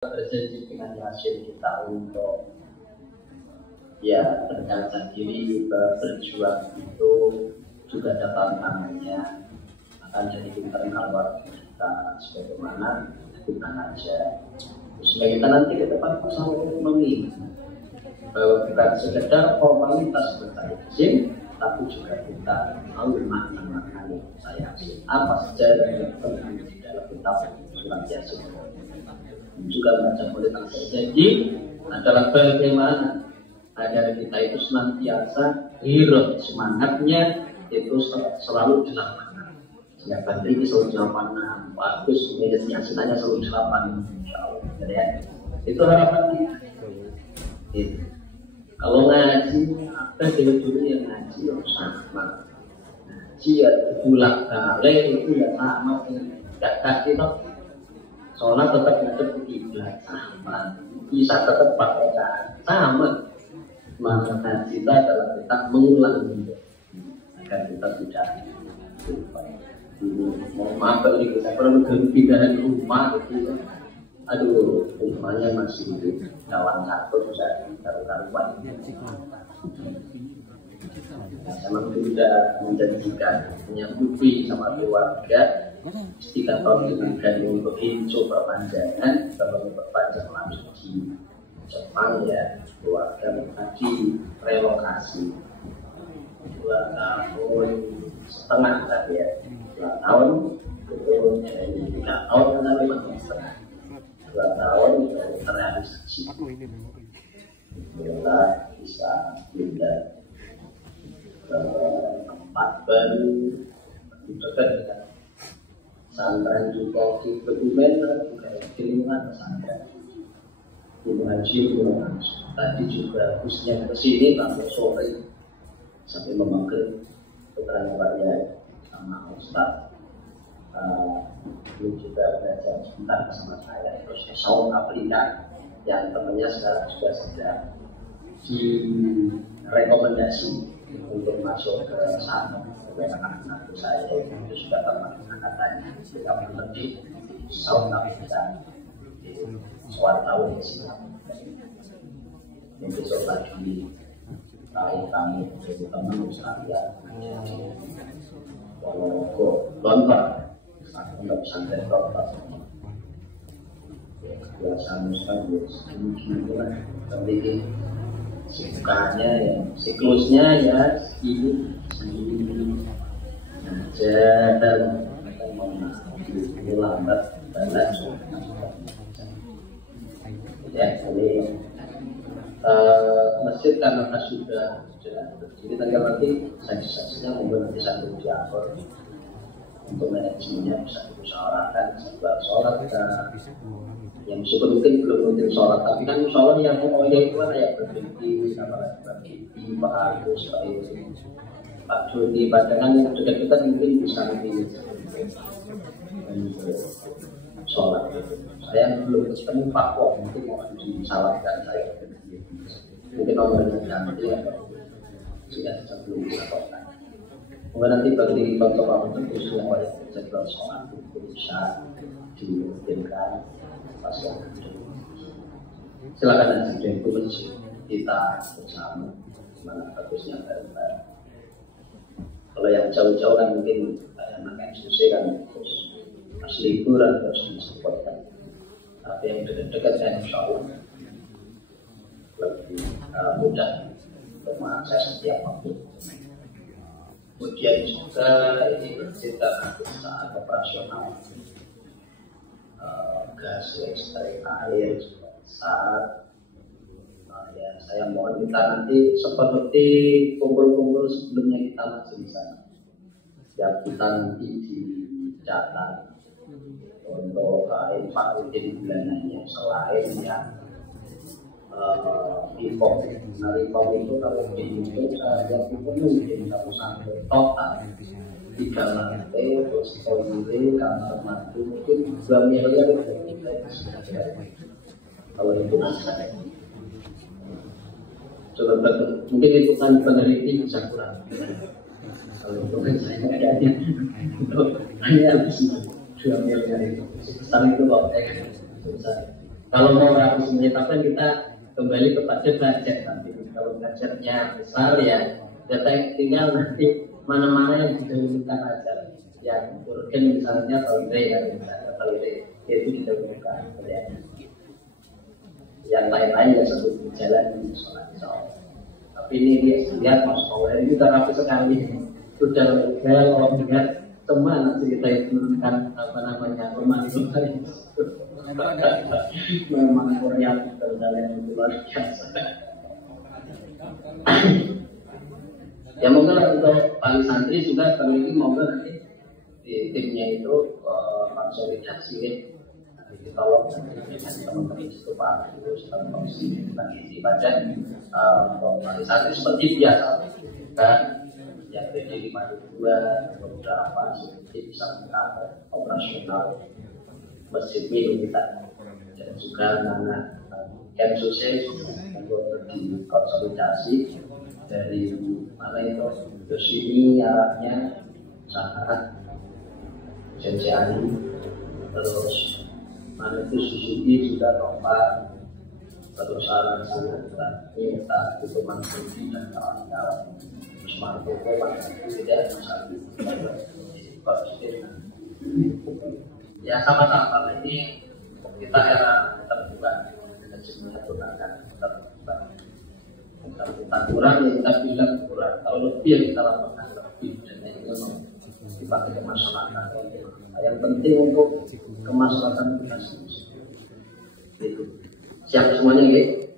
berjanji dengan hasil kita untuk ya berkata diri berjuang itu juga ada tantangannya, akan jadi internal warga kita sebagaimana kita aja sehingga kita nanti ke depan selalu mengingat bahwa bukan sekedar formalitas berkait izin, tapi juga kita tahu makna-makna saya apa saja yang penting di dalam kitab surat Yasin. Juga baca politik janji adalah bagaimana agar kita itu senantiasa hiruk semangatnya itu selalu dilakukan. Setiap hari ini selalu dilakukan. Bagus, minusnya senanya selalu dilakukan. Insyaallah, ya. Itu harapan kita. Itu. Kalau ngaji, apa dulu yang ngaji yang sama. Ngaji ya bulak balik itu ya sama. Tidak kasih toh. Soalnya tetap ngadep kiblat sama, bisa tetap pakai sama. Maka kita adalah kita mengulang itu agar kita tidak lupa. Mohon maaf bagi kita perlu pindahan rumah gitu. Aduh, rumahnya masih kawan satu bisa karuan. Memang sudah menjanjikan menyambuti sama keluarga. 3 tahun kemudian untuk hijau perpanjangan, kalau perpanjang langsung di Jepang ya keluarga tadi relokasi 2 tahun setengah tadi ya 2 tahun itu jadi 3 tahun karena 5 tahun setengah 2 tahun terrealisasi kita bisa pindah ke tempat baru dekat dengan pesantren juga di Kebumen juga di lingkungan pesantren Gunung Haji tadi juga busnya ke sini sampai sore sampai memanggil putra bapaknya sama Ustaz ini juga belajar sebentar bersama saya terus soal aplikan yang temannya sekarang juga sudah direkomendasi untuk masuk ke sana. Anak-anak saya itu sudah teman angkatannya kita lebih saudara kita suatu tahun di sini yang besok lagi kami jadi teman saya kalau kok lontar untuk pesantren lontar kebiasaan muslim tapi sukanya ya siklusnya ya ini dan ini lambat dan langsung ya jadi masjid karena sudah berdiri tadi nanti saksinya mungkin nanti sambil diatur untuk manajemennya bisa dimusyawarahkan sebuah sholat yang mungkin belum mungkin sholat tapi kan sholat yang pokoknya itu kan ya berhenti apalagi berhenti Pak Agus Pak Joni padahal yang sudah kita mungkin bisa lebih sholat saya belum ketemu Pak Wong mungkin mau disalahkan saya mungkin nomornya nanti ya sudah belum bisa kontak mungkin nanti bagi contoh untuk usia wajib jadwal sholat itu bisa dimungkinkan pas yang silakan nanti dari masjid kita bersama mana bagusnya bareng-bareng. Kalau yang jauh-jauh kan mungkin anak MCC kan terus pas liburan terus disebutkan. Tapi yang dekat-dekat kan insya Allah lebih mudah untuk mengakses setiap waktu. Kemudian juga ini bercerita saat operasional gas listrik air juga besar. Ya, saya mohon kita nanti seperti kumpul-kumpul sebelumnya kita masih bisa setiap kita nanti dicatat untuk infak rutin bulanannya selain yang reform. Nah reform itu kalau dihitung saya mungkin satu sampai total 3 lantai terus toilet kamar mandi mungkin 2 miliar kalau itu saya coba mungkin itu kan peneliti bisa kurang kalau itu kan saya jadi hanya habis 2 miliar itu sebesar itu loh besar Kalau mau rapi menetapkan kita kembali kepada budget nanti. Kalau budgetnya besar ya, data tinggal nanti mana-mana yang didahulukan aja. Ya, mungkin misalnya toilet ya, misalnya toilet itu didahulukan. Ya. Yang lain-lain ya sebut berjalan di sholat. Tapi ini lihat Mas Power ini sudah rapi sekali. Sudah legal, lihat teman cerita itu tentang apa namanya teman-teman. Memang Korea dalam luar biasa. Ya mungkin untuk Pak Santri juga kali ini monggo nanti di timnya itu konsolidasi ditolong dengan teman-teman itu Pak itu sedang komisi bagi pada Pak Santri seperti biasa kan yang terjadi di dua beberapa seperti bisa kita operasional masjid ini kita dan juga karena Kemsuse di konsolidasi dari mana itu ke sini arahnya sangat jauh terus mana itu Suzuki sudah lompat terus arah sana minta itu mengikuti dan kawan-kawan terus mampu tidak masalah ya sama-sama ini kita era terbuka dan sebenarnya gunakan terbuka kita kurang ya kita bilang kurang kalau lebih ya kita lakukan lebih dan ini memang dipakai ke masyarakat yang penting untuk kemaslahatan kita sendiri itu siap semuanya gitu.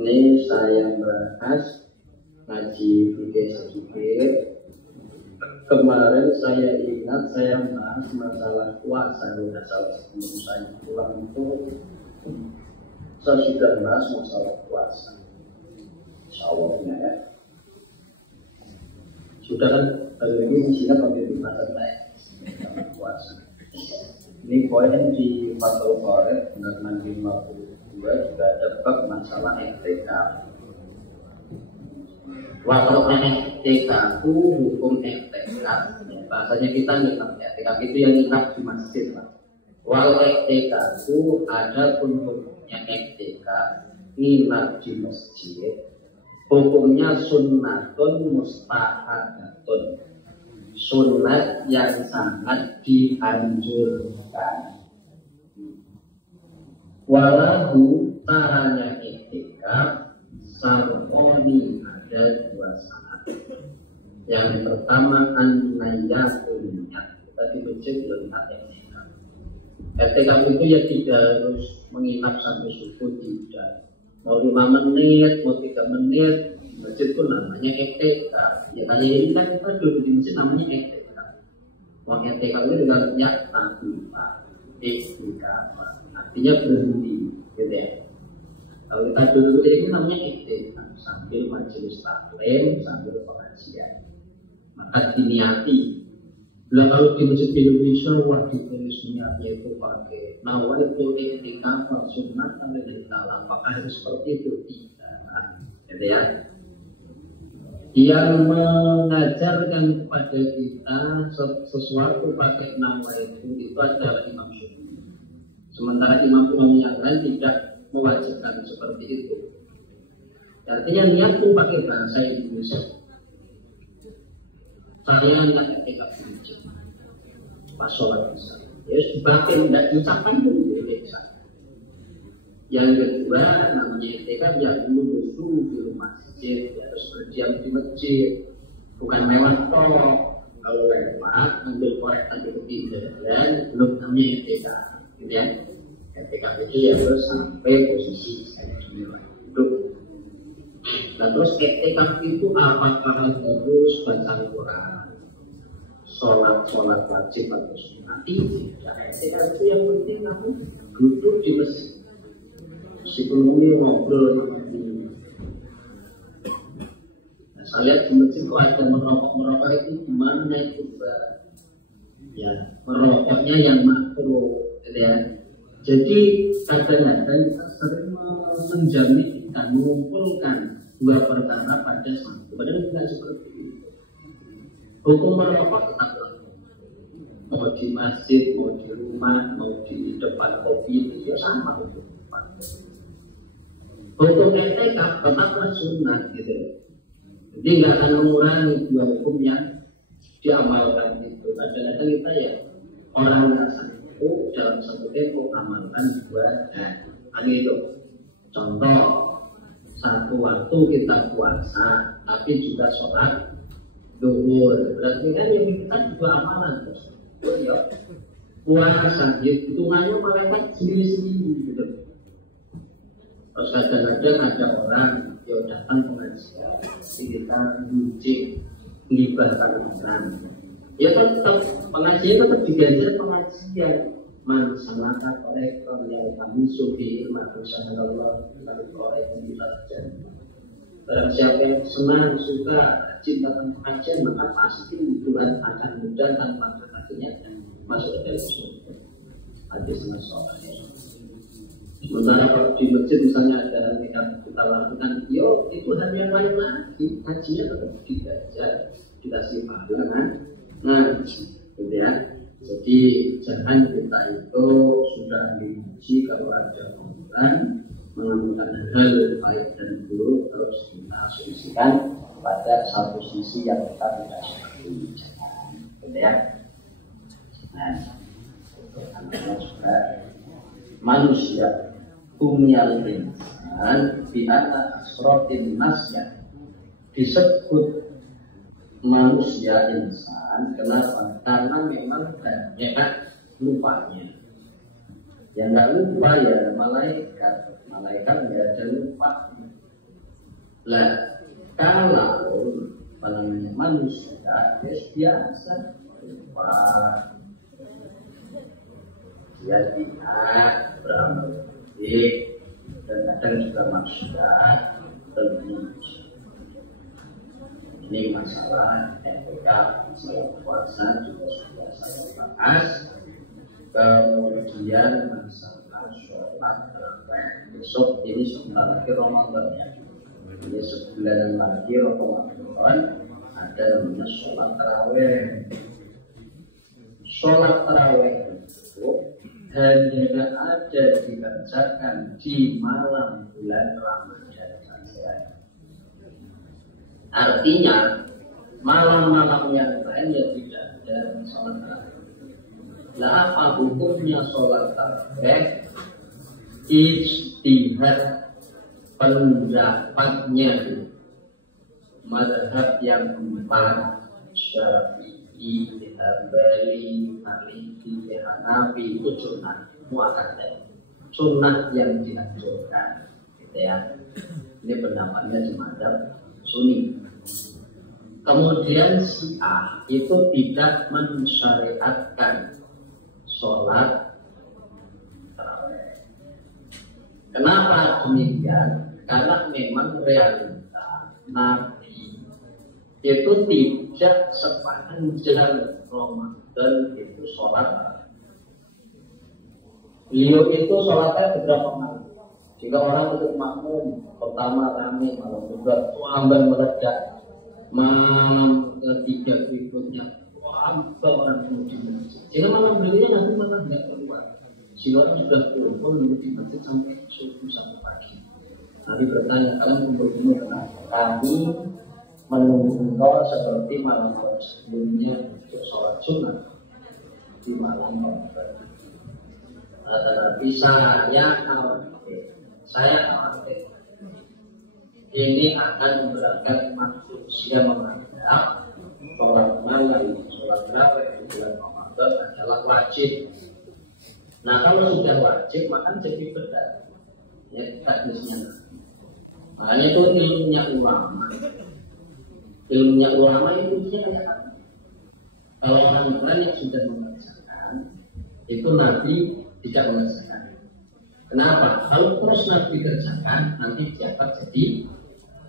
Ini saya bahas ngaji fikih sedikit. Kemarin saya ingat saya bahas masalah puasa, sudah salah sebelum saya pulang itu saya sudah bahas masalah puasa. Insyaallah ya. Sudah kan hari ini isinya pakai bahasa saya puasa. Ini poin di Fathul Qorib benar 52 juga ada bab masalah etikaf. Waktu etikaf itu hukum etikaf, bahasanya kita nginap etikaf itu yang nginap di masjid lah. Walau etikaf itu ada hukumnya etikaf nginap di masjid, hukumnya sunnatun mustahadatun, sunnat yang sangat dianjurkan. Walau caranya etikaf samoni ada dua syarat. Yang pertama an-niyatul niat. Kita di masjid belum etikaf. Etikaf itu ya tidak harus menginap sampai subuh, tidak. Mau 5 menit, mau 3 menit, masjid itu namanya etikaf. Ya kayak ini kan kita duduk di masjid namanya etikaf. Mau etikaf itu dengan ya etikaf. Artinya berhenti, gitu ya. Kalau kita duduk ini namanya etikaf. Sambil majelis taklim, sambil pengajian, maka diniati. Bila kalau di masjid Indonesia wajib tulis niatnya itu pakai nawa itu etikaf sunnah sampai dari dalam. Apakah harus seperti itu? Tidak, gitu ya. Yang mengajarkan kepada kita sesuatu pakai nawa itu adalah Imam Syafi'i. Sementara imam-imam yang lain tidak mewajibkan seperti itu. Artinya niat pun pakai bahasa Indonesia. Saya nggak etikaf masjid, pas sholat bisa. Ya dipakai tidak diucapkan pun bisa. Yang kedua namanya etikaf yang dulu di masjid, ya, harus berdiam di masjid, bukan lewat tol. Kalau lewat ambil korek tadi ketinggalan belum namanya etikaf, gitu ya. Etikaf itu ya harus sampai posisi saya duduk. Nah terus etikaf itu apakah harus baca Al-Quran, sholat wajib atau sunnah? Tidak. Etikaf itu yang penting kamu duduk di masjid. Meskipun ini ngobrol sama ini. Nah, saya lihat di masjid itu ada merokok itu gimana itu, Pak? Ya merokoknya yang makro, gitu ya. Jadi kadang-kadang kita sering menjamin mengumpulkan dua perkara pada satu. Padahal tidak seperti itu. Hukum merokok tetap laku. mau di masjid, mau di rumah, mau di depan kopi itu ya sama itu. Hukum etika tetaplah sunnah gitu. Jadi nggak akan mengurangi dua hukum yang diamalkan itu. Kadang-kadang kita ya orang nggak sanggup dalam satu tempo amalkan dua. Nah, itu contoh satu waktu kita puasa, tapi juga sholat duhur. Berarti kan yang kita juga amalan terus. Ya, puasa hitungannya malaikat sendiri-sendiri gitu. Terus kadang-kadang ada orang yang datang pengajian, kita bucin, melibatkan orang. Ya tetap pengajian tetap diganjar pengajian. Man sangat kolektor yang kami sufi maka sanadallah lalu kolektor di saja. Barang siapa yang senang suka cintakan pengajian maka pasti Tuhan akan mudah tanpa hatinya dan masuk ke dalam surga. Hadis Nasawi. Sementara kalau di masjid misalnya ada kita lakukan, yo itu hal yang lain lagi, kajinya tetap dibaca, dikasih pahala kan, gitu ya. Jadi jangan kita itu sudah diuji kalau ada orang menemukan hal baik dan buruk terus kita asumsikan pada satu sisi yang kita tidak seperti gitu ya. Nah, karena sudah manusia umyal insan bi'ana asrotin nasya disebut manusia insan. Kenapa? Karena memang banyak lupanya. Yang nggak lupa ya malaikat nggak ada lupa. Lah kalau namanya manusia biasa lupa, dia tidak beramal baik dan kadang juga manusia terus. Ini masalah etika, masalah puasa juga sudah saya bahas. Kemudian masalah sholat tarawih. Besok ini sebentar lagi Ramadan ya. Ini sebulan lagi Ramadan ada namanya sholat tarawih. Sholat tarawih itu hanya ada dikerjakan di malam bulan Ramadan saja. Artinya malam-malam yang lain ya tidak ada sholat tarawih. Lah apa hukumnya sholat tarawih? Ijtihad pendapatnya mazhab yang empat, Syafi'i, Hambali, Maliki, Hanafi itu sunnah muakkadah, sunnah yang dianjurkan, gitu ya. Ini pendapatnya di mazhab Sunni. Kemudian Syiah itu tidak mensyariatkan sholat tarawih. Kenapa demikian? Karena memang realita Nabi itu tidak sepanjang Ramadan itu sholat tarawih. Beliau itu sholatnya beberapa kali. Jika orang untuk makmum pertama rame, malam kedua tuamban meledak, malam ketiga berikutnya tuamban orang menuju masjid. Jika malam berikutnya nanti malah tidak keluar. Jika orang sudah kumpul di masjid sampai subuh sampai pagi. Nanti bertanya kalian kumpul-kumpul kenapa? Kami menunggu engkau seperti malam-malam sebelumnya untuk sholat sunnah di malam Ramadan. Tetapi saya khawatir ini akan memberatkan manusia menganggap sholat malam, sholat tarawih di bulan Ramadan adalah wajib. Nah kalau sudah wajib maka jadi berat ya hadisnya. Makanya itu ilmunya ulama. Ilmunya ulama itu ya. Kalau orang yang sudah mengerjakan itu Nabi tidak mengerjakan. Kenapa? Kalau terus Nabi kerjakan, nanti dapat jadi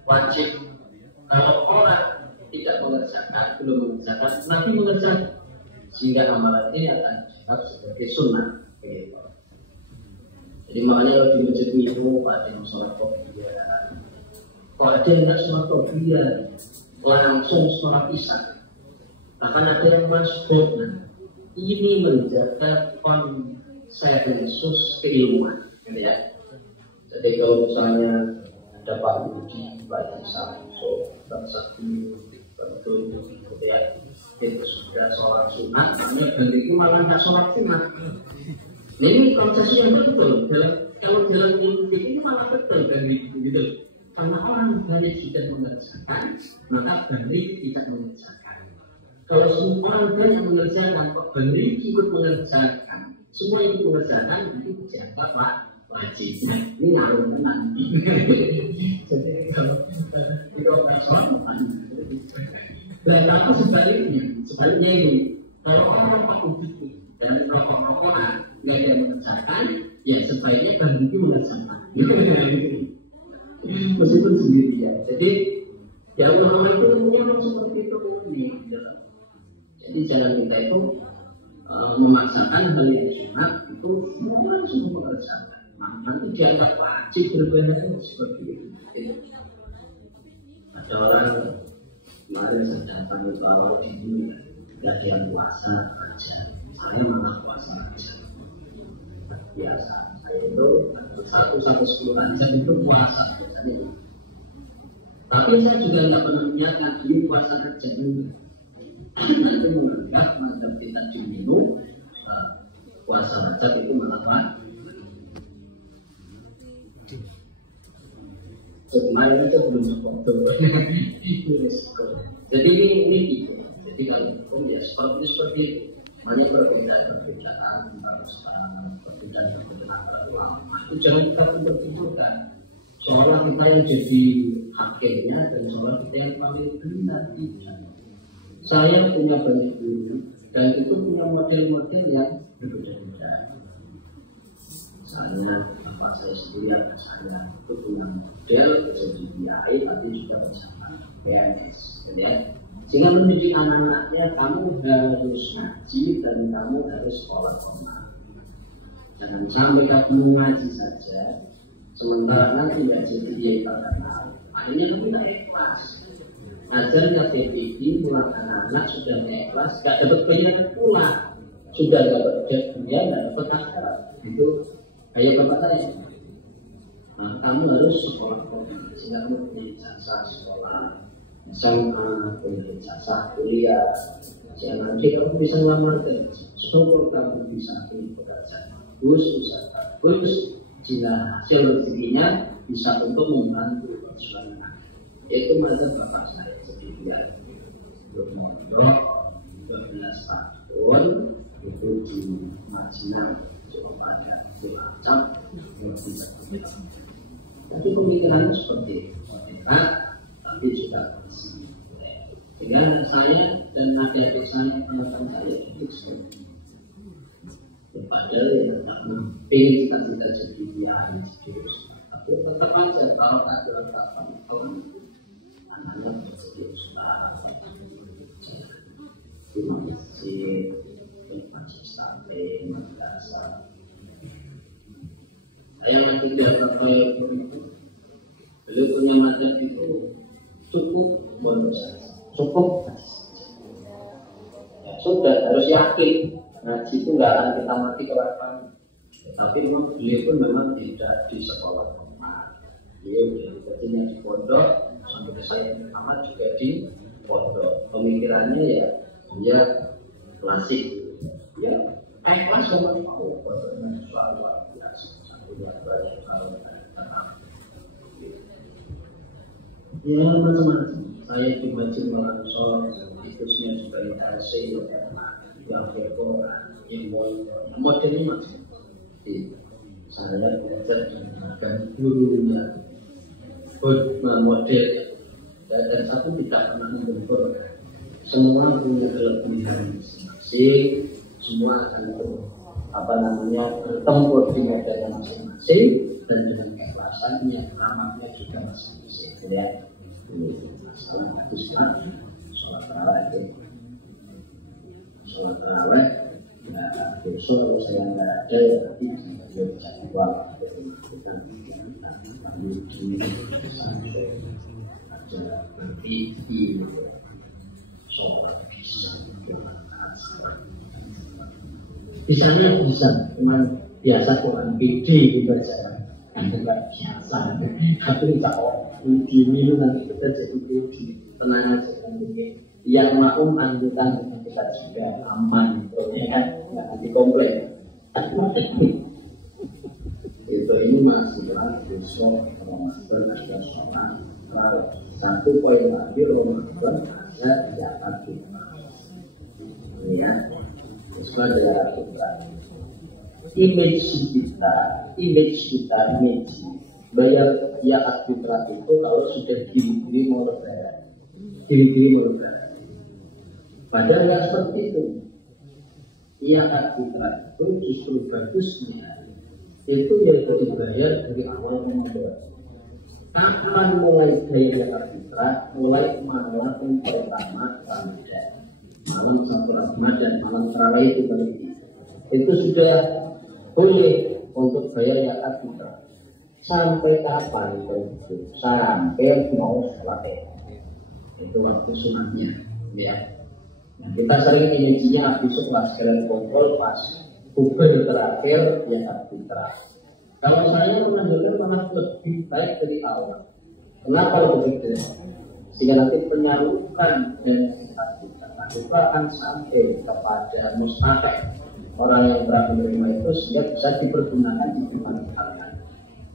wajib. Kalau orang tidak mengerjakan, belum mengerjakan, Nabi mengerjakan, sehingga amalan ini akan dianggap sebagai sunnah. Jadi makanya kalau di masjid itu ada yang sholat qobliyah, kalau ada yang tidak sholat qobliyah, langsung sholat isya. Bahkan ada yang masuk, ini menjaga konsensus keilmuan, gitu ya. Jadi kalau misalnya ada Pak Budi, Pak Yasa, Pak Sakti, betul, gitu ya, itu sudah sholat sunat, dan itu malah nggak sholat sunat. Nah, ini konsesi yang betul. Kalau dalam ilmu ini malah betul kan gitu. Karena orang banyak sudah mengerjakan, maka banding tidak mengerjakan. Kalau semua orang banyak mengerjakan, kok banding ikut mengerjakan, semua ikut mengerjakan, itu dianggap wajib. Nah, ini ngaruh nanti. Jadi kalau itu akan selalu. Dan apa sebaliknya ini, kalau orang pakut dan rokok-rokokan nggak ada yang mengerjakan, ya sebaiknya berhenti mengerjakan. Meskipun sendirian. Jadi ya ulama itu punya seperti itu nih. Jadi jalan kita itu memaksakan hal yang sunat itu semua mengerjakan. Nanti dianggap wajib berbeda seperti itu. Ada orang kemarin saya datang ke bawah di dunia, tidak ada yang puasa aja. Saya malah puasa aja. Biasa. Saya itu 1-10 jam itu puasa. Tapi saya juga tidak pernah menyatakan ini puasa aja dulu. Nanti menganggap mazhab kita dulu puasa rajab itu malah kemarin aja belum cukup. Jadi ini gitu. Jadi kalau hukum ya seperti itu. Banyak perbedaan antara sekarang, perbedaan antara ulama. Itu jangan kita pertimbangkan. Seolah kita yang jadi hakimnya dan seolah kita yang paling benar. Saya punya banyak guru dan itu punya model-model yang berbeda-beda. Misalnya saya sendiri ada saya itu punya model jadi kiai tapi juga bersama PNS, ya. Sehingga mendidik anak-anaknya kamu harus ngaji dan kamu harus sekolah formal. Jangan sampai kamu ngaji saja, sementara nanti nggak jadi dia terkenal. Akhirnya lebih naik kelas. Ajarnya PPD pulang anak-anak sudah naik kelas, nggak dapat pendidikan pula, sudah dapat dia nggak dapat akhirat. Itu kayak bapak saya. Nah, kamu harus sekolah formal, sehingga kamu punya jasa sekolah. SMA, punya ijazah kuliah, jangan nanti kamu bisa ngelamar kerja. Syukur kamu bisa punya pekerjaan bagus, usaha bagus, jika hasil rezekinya bisa untuk membantu perjuangan. Itu mereka bapak saya sendiri bermodal 12 tahun itu di Madinah, Jawa Barat, Cilacap, yang tidak berbeda. Tapi pemikirannya seperti itu, tapi sudah konsisten. Dengan saya dan adik-adik saya, teman-teman saya itu seperti itu. Padahal ya karena pengen cita-cita jadi kiai, jadi ustaz. Tapi tetap aja kalau ada kapan orang anaknya menjadi ustaz, di masjid, di masjid sampai madrasah. Saya masih tidak tahu itu. Beliau punya mazhab itu cukup menurut saya. Cukup ya, sudah harus yakin ngaji itu nggak akan kita mati kelaparan. Tapi memang beliau pun memang tidak di sekolah formal. Beliau belajarnya di pondok, sampai saya amat juga di pondok. Pemikirannya ya klasik, ya kelas sama tahu pondoknya luar biasa, satu luar biasa. Ya macam-macam. Saya juga cuma soal ikutnya juga hasil yang berkoran, yang modelnya macam. Saya belajar dengan gurunya, model, dan satu tidak pernah mengukur. Semua punya kelebihan masing-masing, semua akan bertempur di medan masing-masing dan dengan keikhlasannya, ramahnya juga masing-masing. Ya. Setelah itu sholat tarawih ya besok saya nggak ada ya tapi saya bisa keluar kami di sampai ada berarti sholat bisa Bisanya bisa, cuman biasa kurang pede gitu aja. Kan nggak biasa, tapi kalau begini itu nanti kita jadi pede, tenang aja nanti. Yang maklum anggota kita juga aman, gitu ya kan, nggak nanti komplain. Itu ini masalah besok Ramadan ada sholat. Satu poin lagi Ramadan ada zakat fitrah. Ini ya, sesuai dengan fitrah. Image kita bayar zakat fitrah itu kalau sudah diri mau lebaran, diri mau lebaran. Padahal nggak seperti itu. Zakat fitrah itu justru bagusnya itu yaitu dibayar dari awal Ramadan. Kapan mulai bayar zakat fitrah? Mulai malam pertama Ramadan, malam satu Ramadan, malam terawih itu berarti itu sudah boleh untuk bayar zakat fitrah. Sampai kapan itu? Sampai mau sholat itu waktu sunatnya, ya. Nah, kita sering imajinya besok pas sekalian kontrol pas kubur terakhir zakat fitrah. Kalau saya menanyakan malah lebih baik dari awal. Kenapa begitu? Sehingga nanti penyaluran dan zakat fitrah itu akan sampai kepada mustahik orang yang berhak menerima itu sehingga bisa dipergunakan dimanfaatkan.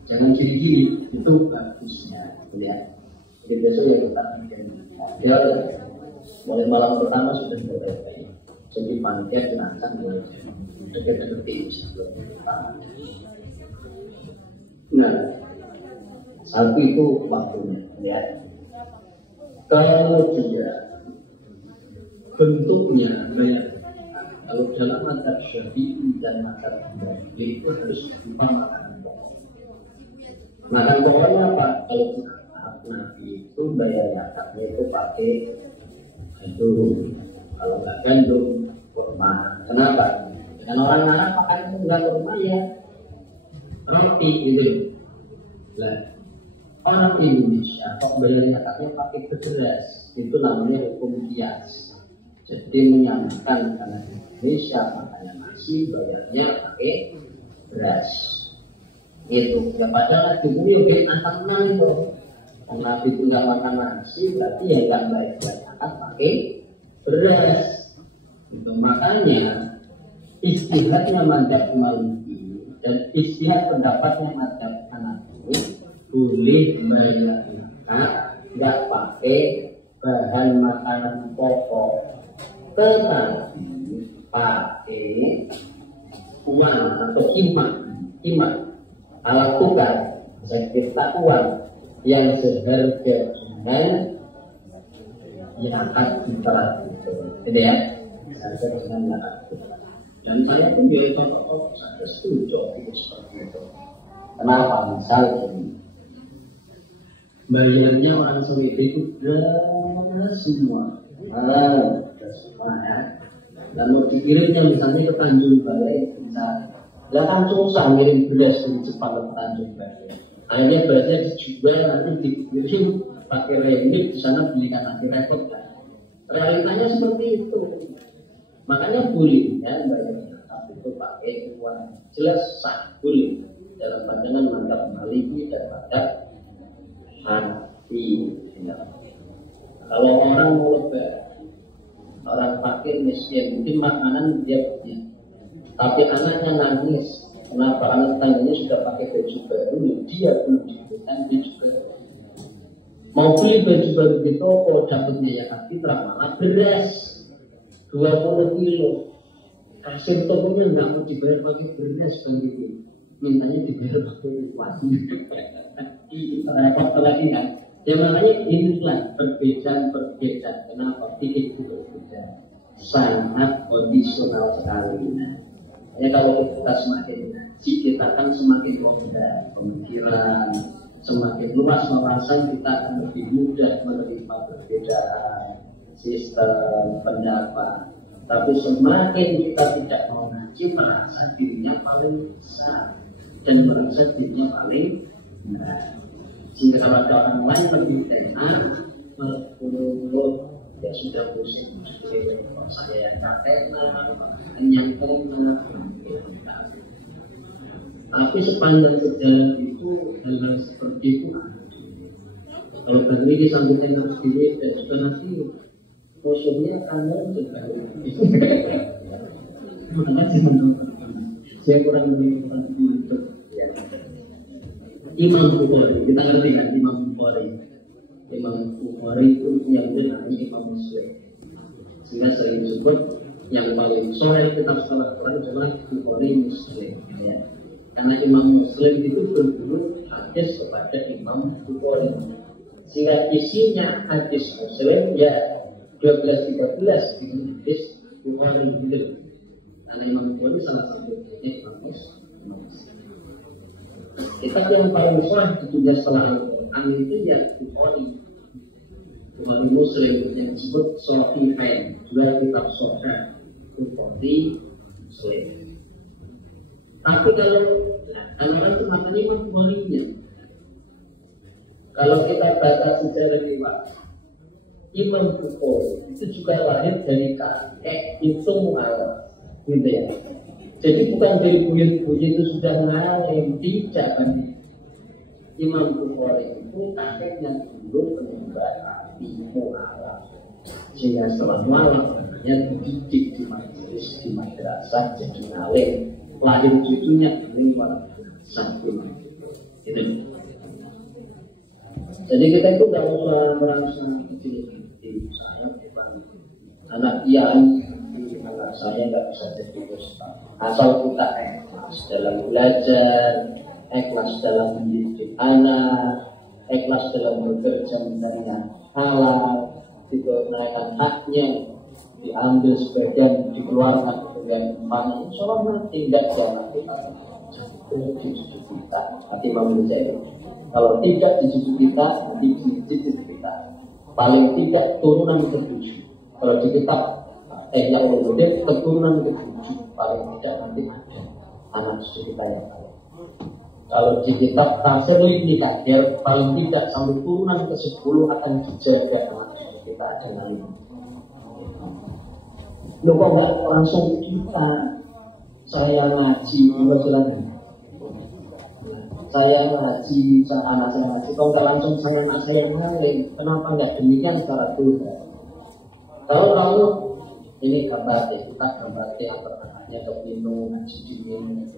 Jangan gini-gini, itu bagusnya, ya. Jadi besok ya kita ya, mulai malam pertama sudah mulai. Jadi panitia dirancang mulai dekat-dekat nah, satu itu waktunya, ya. Kemudian bentuknya, ya. Kalau dalam mazhab Syafi'i dan mazhab Hambali itu harus berupa makanan pokok. Makanan pokoknya apa? Kalau Nabi itu bayar zakatnya itu pakai itu, kalau nggak gandum, kurma. Kenapa? Dan orang Arab makan itu nggak kurma ya, roti gitu. Nah, orang Indonesia kok bayar zakatnya pakai beras, itu namanya hukum kias. Jadi menyamakan karena Indonesia makanya nasi bayarnya pakai beras. Itu ya padahal dulu ya kayak antang itu. Karena Nabi itu nggak makan nasi berarti ya nggak baik-baik akan pakai beras. Itu makanya istihadnya mazhab Maliki dan istihad pendapatnya mazhab Hanafi boleh bayar zakat nggak pakai bahan makanan pokok, tetapi pakai uang atau imah alat tukar sertifikat uang yang seharga dengan zakat fitrah itu, gitu ya, seharga dengan zakat fitrah. Dan saya pun dia contoh saya setuju itu seperti itu. Kenapa? Misalnya bayarnya orang Sawit itu udah semua, ya. Dan mau dikirimnya misalnya ke Tanjung Balai, misalnya, ya kan susah ngirim beras dari Jepang ke Tanjung Balai. Akhirnya berasnya dijual nanti dikirim pakai remit di sana belikan nanti repot kan. Realitanya seperti itu. Makanya boleh ya bayar zakat itu pakai uang. Jelas sah boleh dalam pandangan mazhab Maliki dan mazhab Hanafi. Kalau orang mau lebaran, orang fakir miskin, mungkin makanan dia punya, tapi anaknya nangis. Kenapa anak tangganya sudah pakai baju baru, dia belum diberikan, dia juga mau beli baju baru di toko, dapatnya zakat fitrah malah beras 20 kilo. Kasir tokonya nggak mau dibayar pakai beras begitu, mintanya dibayar pakai uang. Repot lagi kan? Ya makanya inilah perbedaan. Kenapa titik itu berbeda? Sangat kondisional sekali. Ya kalau kita semakin ngaji, kita akan semakin mudah pemikiran, semakin luas wawasan, kita akan lebih mudah menerima perbedaan sistem pendapat. Tapi semakin kita tidak mau ngaji, merasa dirinya paling besar dan merasa dirinya paling benar. Sehingga kalau ada orang lain lebih enak, ya sudah pusing, saya yang katenan, yang kena. Tapi sepanjang sejarah itu hal-hal seperti itu. Kalau bagi ini sambutan harus diri dan juga nanti musuhnya akan juga. Saya kurang mengingatkan untuk Imam Bukhari. Kita ngerti kan Imam Bukhari? Imam Bukhari itu yang namanya Imam Muslim. Sehingga sering disebut yang paling sore kita setelah Quran adalah Bukhari Muslim. Ya. Karena Imam Muslim itu berburu hadis kepada Imam Bukhari. Sehingga isinya hadis Muslim ya 12-13 itu hadis Bukhari gitu. Karena Imam Bukhari salah satu Imam Muslim. Kitab yang paling sahih di dunia setelah Al-Quran itu yang Bukhari Muslim yang disebut Sahihain, juga kitab Sahih Bukhari Muslim. Tapi kalau itu maknanya Imam Bukhari-nya. Kalau kita baca sejarah riwayat, Imam Bukhari itu juga lahir dari kakek itu mu'alaf, gitu ya. Jadi bukan dari buyut-buyut itu sudah ngalim, tidak kan. Imam Bukhari itu kakeknya dulu penyembah api mu'alaf. Sehingga setelah mu'alaf akhirnya dididik di majelis, di madrasah, jadi ngalim. Lahir cucunya dari madrasah itu. Jadi kita itu tidak usah merasa kecil-kecil. Saya bukan anak kiai, anak saya nggak bisa jadi ustaz. Asal kita ikhlas dalam belajar, ikhlas dalam mendidik anak, ikhlas dalam bekerja mencari halal, dikenakan haknya, diambil sebagian, dikeluarkan sebagian mana, insya Allah nanti tidak jangan kita cucu kita, nanti manusia. Kalau tidak di cucu kita, nanti di cucu kita. Paling tidak turunan ke-7. Kalau di kitab yang Ulumuddin keturunan ke-7, paling tidak nanti ada anak cucu kita yang lain. Kalau di kitab Tafsir Ibnu Katsir paling tidak sampai turunan ke-10 akan dijaga anak cucu kita dengan ini. Lu kok nggak langsung kita? Saya ngaji, saya ngaji, anak saya ngaji. Kalau nggak langsung saya anak saya ngalim, kenapa nggak demikian secara Tuhan? Kalau kamu ini gambar kita gambar anaknya ke minum ngaji dingin,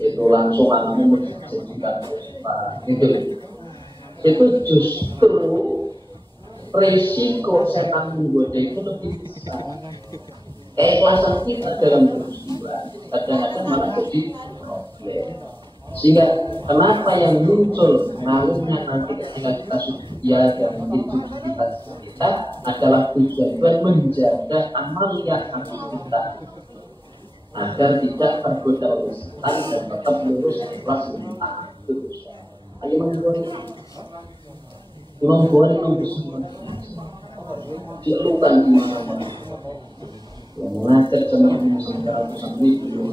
itu langsung anakmu menjadikan itu justru resiko setan menggoda itu lebih besar. Keikhlasan kita dalam berjuang kadang-kadang malah jadi problem. Sehingga kenapa yang muncul ngalimnya nanti ketika kita sudah dan mendidik kita adalah tujuan menjaga amalia hati kita agar tidak tergoda oleh setan dan tetap lurus ikhlas meminta terus. Imam Bukhari bisa dialukan di mana-mana. Yang mengajar jemaah sampai ratusan ribu.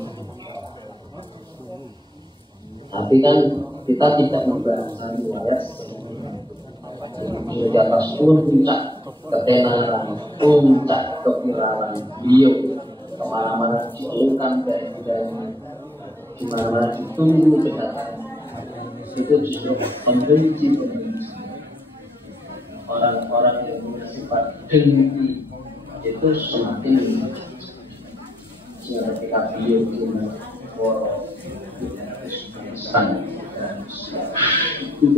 Tapi kan kita tidak membahas riwayat di atas puncak ketenaran, puncak kepiraran beliau kemana-mana dialukan dari di mana ditunggu kedatangan. Itu justru pembenci orang-orang yang punya sifat dengki itu semakin ketika beliau itu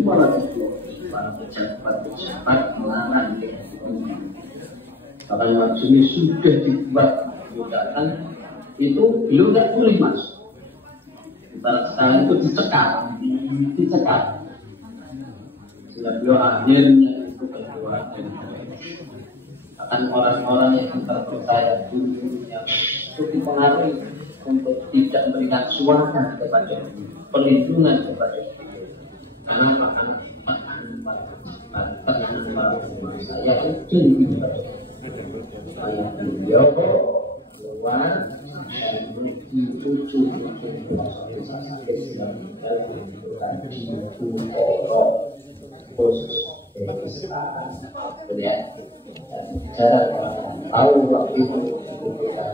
malah para pejabat melarang kalau yang ini sudah dibuat gugatan itu beliau nggak boleh masuk. Sekarang itu dicekal sehingga beliau akhirnya itu keluar akan orang-orang yang terpercaya dulunya itu dipengaruhi untuk tidak memberikan suara kepada perlindungan kepada diri. Karena saya itu saya beliau keluar cucu khusus Islam, ya. Dan cara tahu waktu itu kita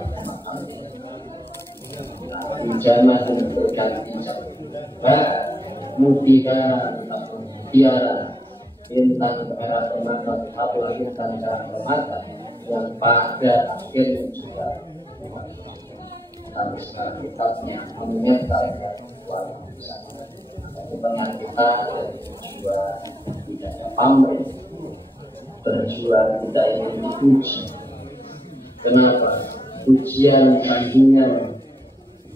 jangan berganti mutiara bintang merah permata apalagi tanda permata yang pada akhirnya juga harus kitabnya mengentalkan suatu misalnya dengan kita berjuang tidak pamrih, berjuang tidak ingin dipuji. Kenapa? Pujian tandingan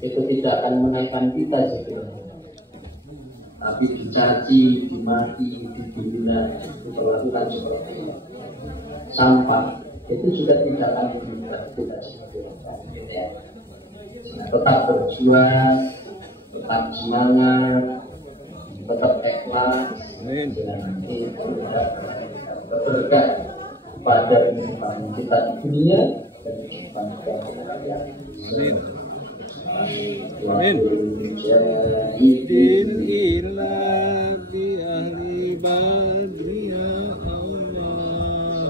itu tidak akan menaikkan kita juga, tapi dicaci, dimaki, dibina, diperlakukan seperti itu. Sampah itu juga tidak akan berubah, tidak seperti itu. Ya. Tetap berjuang, tetap semangat, tetap ikhlas, dan nanti berberkah pada kehidupan kita di dunia dan kehidupan kita di akhirat. Amin. Idin ilah di ahli badri ya Allah.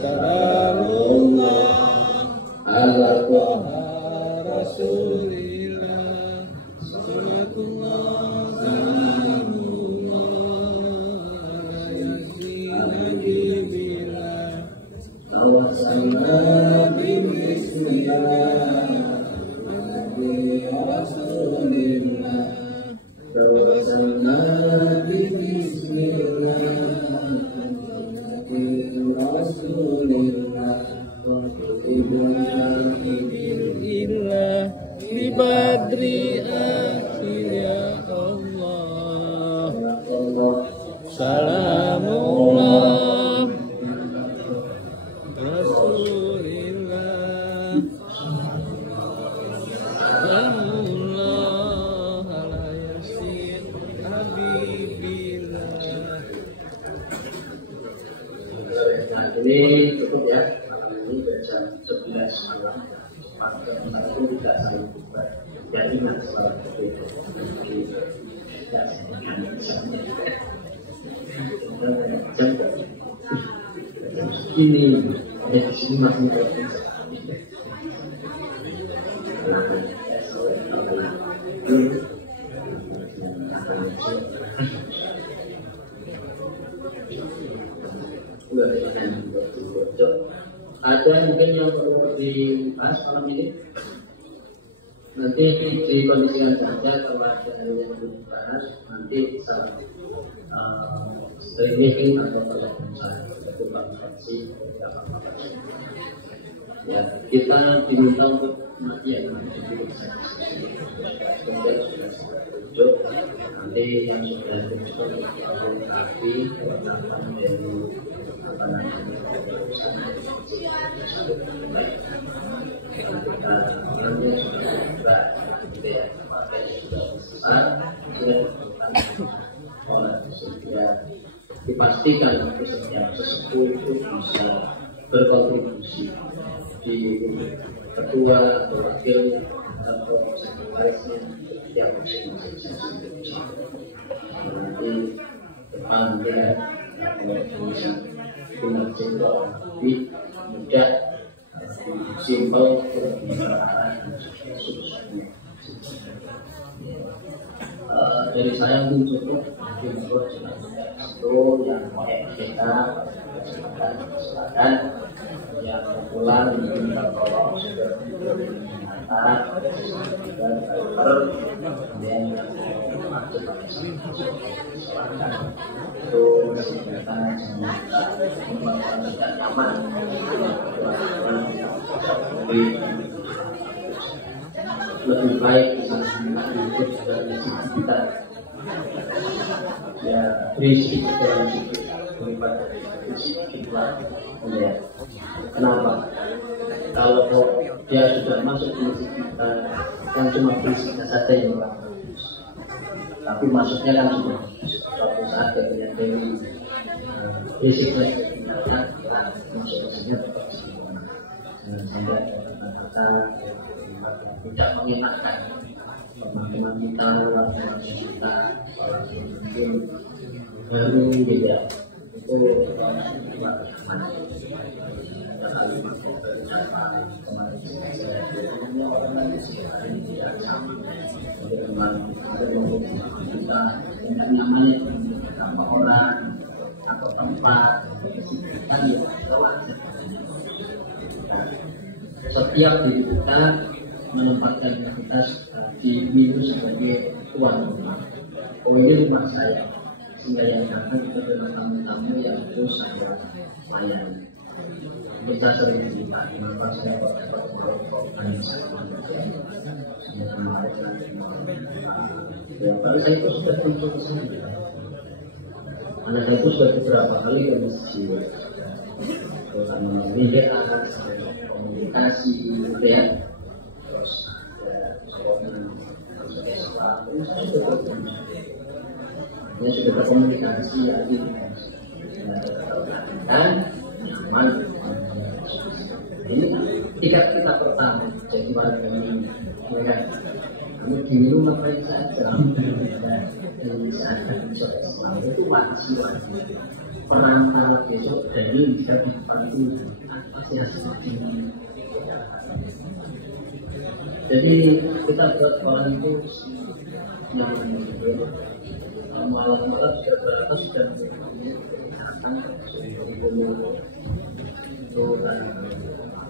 Salamullah ala Tuhan Rasulillah. Salatullah salamullah yasin nabibillah. Awasana bismillah. Rasulillah, Rasulullah, Bismillah, Rasulillah, Rasulillah, di badri akhir ya Allah, salamullah, Rasulillah. Ini cukup ya, ini jam 11 malam. Maka itu tidak saling berubah. Jadi nanti setelah itu jam segini, ada di sini masih ada. Ada mungkin yang perlu dibahas malam ini. Nanti dikondisikan saja kalau ada yang perlu dibahas, nanti bisa streaming atau pertemuan saya itu konferensi apa-apa. Ya, kita diminta untuk mati yang kemudian sudah tunjuk. Nanti yang sudah tunjuk tapi pertanyaan dari apa namanya dipastikan setiap sesepuh itu bisa berkontribusi di ketua atau wakil atau sekretarisnya yang masing-masing. Nanti depan dia bisa dengan simpel, tapi mudah, simpel, dari saya pun cukup itu yang mau kita silakan yang populer minta tolong sudah diingatkan dan kemudian yang macet silakan itu kita membuat tidak nyaman lebih baik misalnya itu dari sisi kita ya berisik dalam sisi daripada berisik kita ya. Kenapa? Kalau dia sudah masuk ke masjid kita kan cuma berisiknya saja yang bagus, tapi masuknya kan sudah suatu saat kemudian dari berisiknya sebenarnya masuk masjidnya tetap sempurna, jangan sampai ada kata-kata tidak mengenakan teman-teman kita, mungkin baru gitu ya, itu cuma mana kali beberapa kemarin saya orang lagi sekarang tidak sama dengan ada kita tidak nyaman sama orang atau tempat kan ya setiap diri kita menempatkan kita di minggu sebagai tuan rumah. Oh ini rumah saya, sehingga yang datang kita adalah tamu-tamu yang terus saya layani. Kita sering cerita kenapa saya kok dapat merokok banyak sekali. Saya kemarin lagi ya, kalau saya itu sudah muncul sendiri. Anak saya itu sudah beberapa kali ke masjid, terutama media, komunikasi, gitu ya. Terus saya sudah berkomunikasi lagi dan nyaman. Ini tingkat kita pertama jadi warga ini mereka kami gini lu ngapain saja dan saat Islam itu wajib perantara besok dari bisa dibantu pasti hasilnya ini. Jadi kita buat orang itu yang malam-malam sudah berapa sudah mengerjakan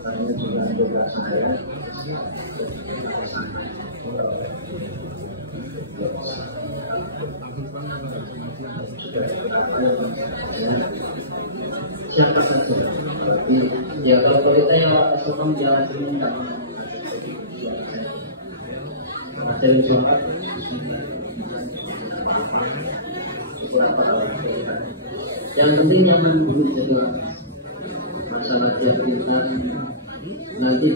itu karena juga saya siapa saja ya kalau kita yang Islam jalan ini materi sholat yang penting jangan dulu jadi masalah keyakinan nanti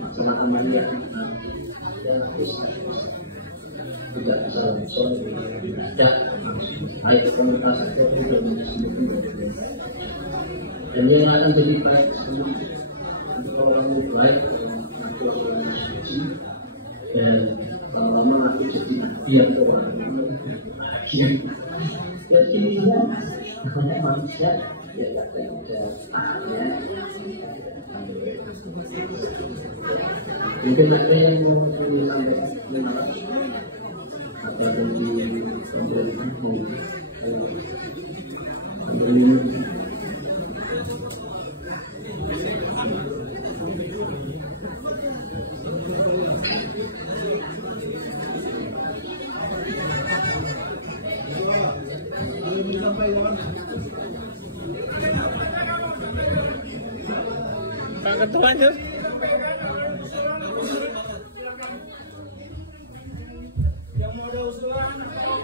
masalah amaliyah tidak bisa langsung tidak baik komunitas itu sudah menjadi dan yang akan jadi baik semua untuk orang yang baik nanti orang suci dan lama-lama nanti jadi biar orang bahagia. Jadi namanya manusia ya ada tahannya. Mungkin ada yang mau disampaikan atau di Pak Ketua aja. Yang mau ada usulan atau